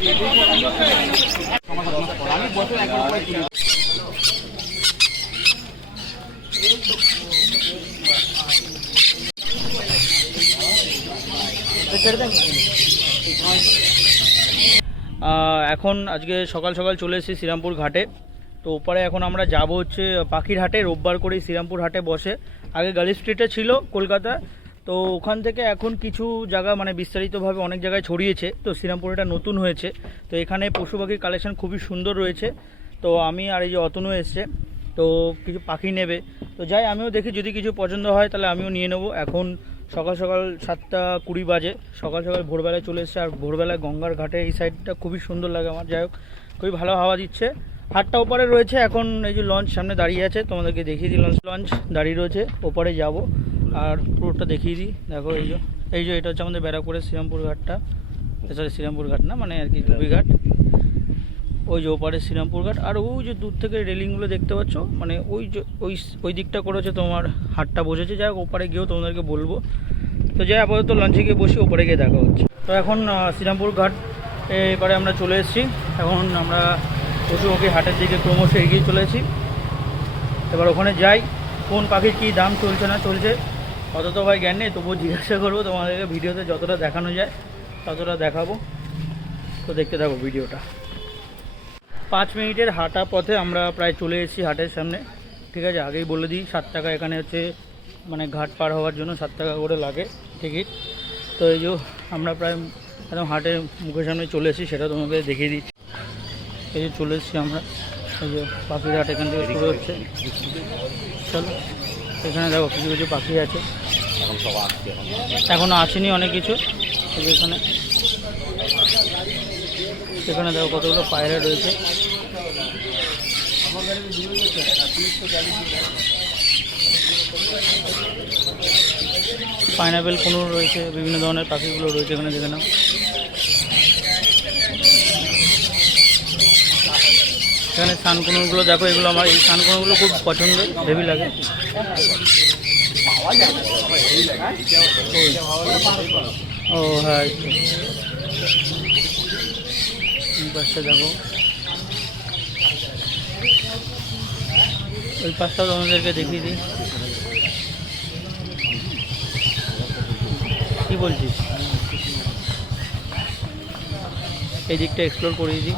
এখন আজকে সকাল সকাল চলে এসেছি শ্রীরামপুর ঘাটে। তো ওপারে এখন আমরা যাব হচ্ছে পাখির হাটে। রোববার করেই শ্রীরামপুর হাটে বসে, আগে গার্লি স্ট্রিটে ছিল কলকাতা। তো ওখান থেকে এখন কিছু জায়গা মানে বিস্তারিতভাবে অনেক জায়গায় ছড়িয়েছে। তো শ্রীরামপুর এটা নতুন হয়েছে। তো এখানে পশু পাখির কালেকশন খুবই সুন্দর রয়েছে। তো আমি আর এই যে অতনু এসছে, তো কিছু পাখি নেবে। তো যাই, আমিও দেখি যদি কিছু পছন্দ হয় তাহলে আমিও নিয়ে নেবো। এখন সকাল সকাল 7:20 বাজে, সকাল সকাল ভোরবেলায় চলে এসছে। আর ভোরবেলায় গঙ্গার ঘাটে এই সাইডটা খুবই সুন্দর লাগে আমার। যাই হোক, খুবই ভালো হাওয়া দিচ্ছে। হাটটা ওপারে রয়েছে। এখন এই যে লঞ্চ সামনে দাঁড়িয়ে আছে, তোমাদেরকে দেখিয়ে দিই। লঞ্চ দাঁড়িয়ে রয়েছে, ওপারে যাব আর পুরোটা দেখিয়ে দিই। দেখো এই যে এটা হচ্ছে আমাদের ব্যারাকপুরের শ্রীরামপুর ঘাটটা। সরি, শ্রীরামপুর ঘাট না, মানে আর কি ঘাট। ওই যে ওপারে শ্রীরামপুর ঘাট। আর ওই যে দূর থেকে রেলিংগুলো দেখতে পাচ্ছ, মানে ওই যে ওই দিকটা করেছে তোমার হাটটা বসেছে। যাই হোক, ওপারে গিয়েও তোমাদেরকে বলবো। তো যাই, আপাতত লঞ্চে গিয়ে বসি, ওপারে গিয়ে দেখা হচ্ছে। তো এখন শ্রীরামপুর ঘাট এবারে আমরা চলে এসেছি। এখন আমরা পশু পাখি হাটের দিকে ক্রমশ এগিয়ে চলে এসেছি। এবার ওখানে যাই, কোন পাখির কী দাম চলছে না চলছে অত তো ভাই জ্ঞান নেই, তবুও জিজ্ঞাসা করবো তোমাদেরকে। ভিডিওতে যতটা দেখানো যায় ততটা দেখাবো। তো দেখতে থাকো ভিডিওটা। 5 মিনিটের হাঁটা পথে আমরা প্রায় চলে এসেছি হাটের সামনে। ঠিক আছে, আগেই বলে দিই 7 টাকা এখানে হচ্ছে, মানে ঘাট পার হওয়ার জন্য 7 টাকা করে লাগে টিকিট। তো এই যে আমরা প্রায় একদম হাটের মুখের সামনে চলে এসেছি, সেটা তোমাকে দেখিয়ে দিচ্ছি। এই যে চলে এসেছি আমরা, এই যে পাখির হাট এখান থেকে শুরু হচ্ছে। চলো, এখানে দেখো কিছু কিছু পাখি আছে, এখনও আসেনি অনেক কিছু। এখানে দেখো কতগুলো পায়রা রয়েছে। পাইনাপেল কুনুর রয়েছে, বিভিন্ন ধরনের পাখিগুলো রয়েছে এখানে, দেখে নাও। এখানে সানকুনুরগুলো দেখো, এগুলো আমার এই সানকুনুরগুলো খুব পছন্দ, হেভি লাগে। ও হ্যাঁ, পাশটা দেখো, ওই পাশটাও তোমাদেরকে দেখিয়ে দিই। কি বলছিস, এই দিকটা এক্সপ্লোর করিয়ে দিই।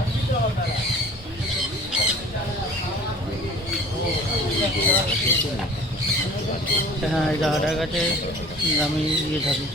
হ্যাঁ, এই জায়গাটার কাছে আমি গিয়ে থাকি।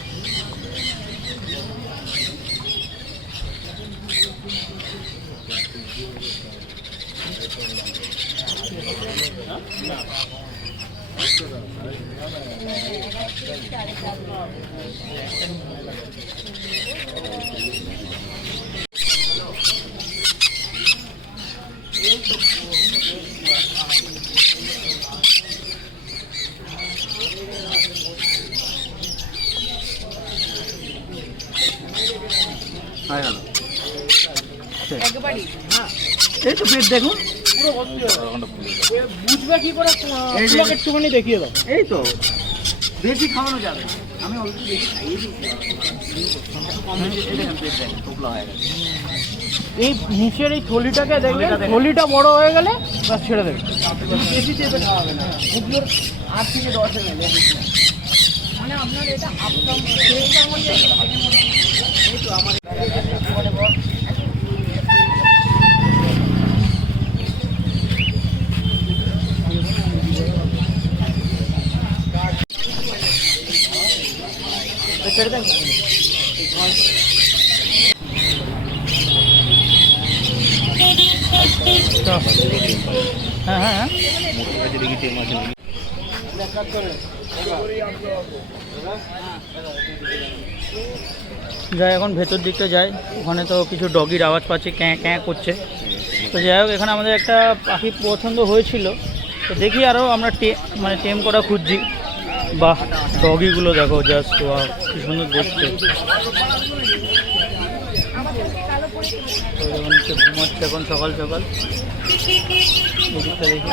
এই তো পেট দেখুন, বুঝবে কি করে, একটুখানি দেখিয়ে দাও। এই তো বেশি খাওয়ানো যাবে, আমি অল্প বেশি খাইয়ে দিচ্ছি। এই নিচের এই থলিটাকে দেখবে, থলিটা বড় হয়ে গেলে বাস ছেড়ে দেবে। বেশি চেপে খাওয়াবে না, 8 থেকে 10 ml, মানে আপনার এটা আপকাম এই তো আমার হ্যাঁ হ্যাঁ যাই, এখন ভেতর দিকটা যাই। ওখানে তো কিছু ডগির আওয়াজ পাচ্ছি, ক্যাঁ ক্যাঁ করছে। তো যাই হোক, এখানে আমাদের একটা পাখি পছন্দ হয়েছিল, তো দেখি আরও আমরা মানে টেম করা খুঁজছি। বাহ, ডগিগুলো দেখো, জাস্ট কি সুন্দর দেখতে। ঘুমাচ্ছে এখন সকাল সকাল। এদিকটা দেখি,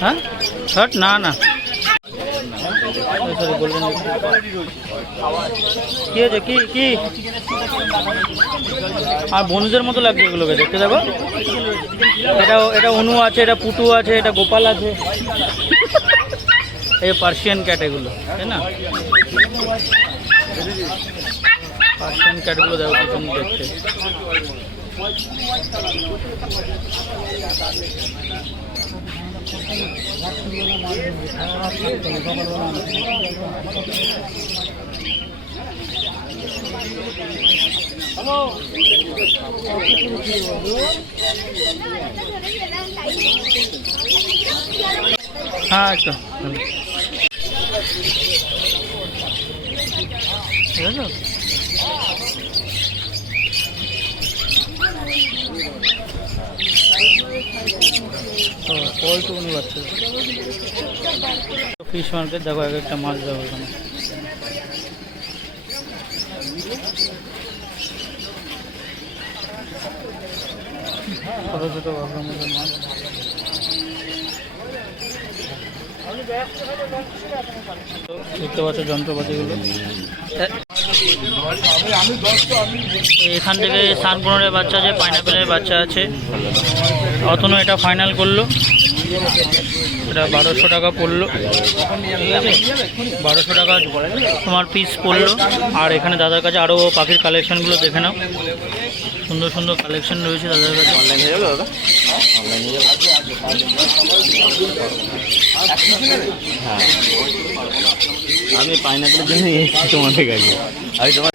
হ্যাঁ শার্ট না না গোল্ডেন কি আছে কি কি আর বন্ধুদের মতো লাগছে এগুলোকে দেখতে দেখো। এটা অনু আছে, এটা পুটু আছে, এটা গোপাল আছে, এই পার্সিয়ান ক্যাট এগুলো তাই না? পার্সিয়ান ক্যাটগুলো দেখো কি সুন্দর দেখতে। হ্যাঁ তো ঠিক আছে। পল্টুকুনি বাচ্চা ফিশ মার্কেট দেখো, এক একটা মাছ দেখো এখানে। ছোটো ছোটো ভাবলাম মাছ। দেখতে পাচ্ছ যন্ত্রপাতিগুলো। এখান থেকে সানকোনের বাচ্চা আছে, পাইনাপেলের বাচ্চা আছে। অতনু এটা ফাইনাল করলো, এটা 1200 টাকা পড়লো, ঠিক আছে 1200 টাকা তোমার পিস পড়লো। আর এখানে দাদার কাছে আরও পাখির কালেকশানগুলো দেখে নাও, সুন্দর সুন্দর কালেকশন রয়েছে দাদার কাছে। অনলাইন হয়ে যাবে দাদা? অনলাইন হয়ে যাবে। হ্যাঁ আমি পাইনাপেলের জন্য এসেছি তোমাদের কাছে। আমি তোমার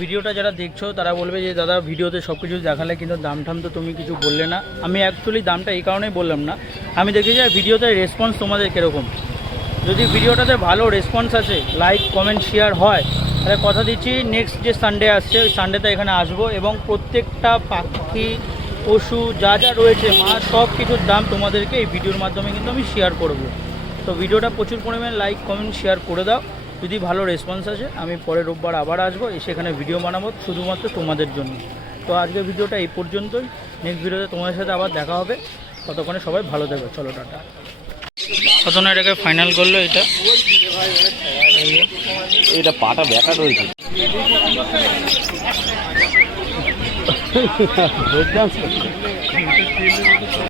ভিডিওটা যারা দেখছো তারা বলবে যে দাদা ভিডিওতে সব কিছু দেখালে কিন্তু দাম ঠাম তো তুমি কিছু বললে না। আমি অ্যাকচুয়ালি দামটা এই কারণেই বললাম না, আমি দেখি যে ভিডিওতে রেসপন্স তোমাদের কীরকম। যদি ভিডিওটাতে ভালো রেসপন্স আছে, লাইক কমেন্ট শেয়ার হয়, তাহলে কথা দিচ্ছি নেক্সট যে সানডে আসছে ওই সানডেতে এখানে আসবো এবং প্রত্যেকটা পাখি পশু যা যা রয়েছে মাছ সব কিছুর দাম তোমাদেরকে এই ভিডিওর মাধ্যমে কিন্তু আমি শেয়ার করব। তো ভিডিওটা প্রচুর পরিমাণে লাইক কমেন্ট শেয়ার করে দাও। যদি ভালো রেসপন্স আসে আমি পরের রোববার আবার আসবো, এসে এখানে ভিডিও বানাবো শুধুমাত্র তোমাদের জন্য। তো আজকের ভিডিওটা এই পর্যন্তই, নেক্সট ভিডিওতে তোমাদের সাথে আবার দেখা হবে। ততক্ষণে সবাই ভালো থাকবে, চলো টাটা। কত না এটাকে ফাইনাল করলো, এটা পাটা ব্যাকা রয়েছে।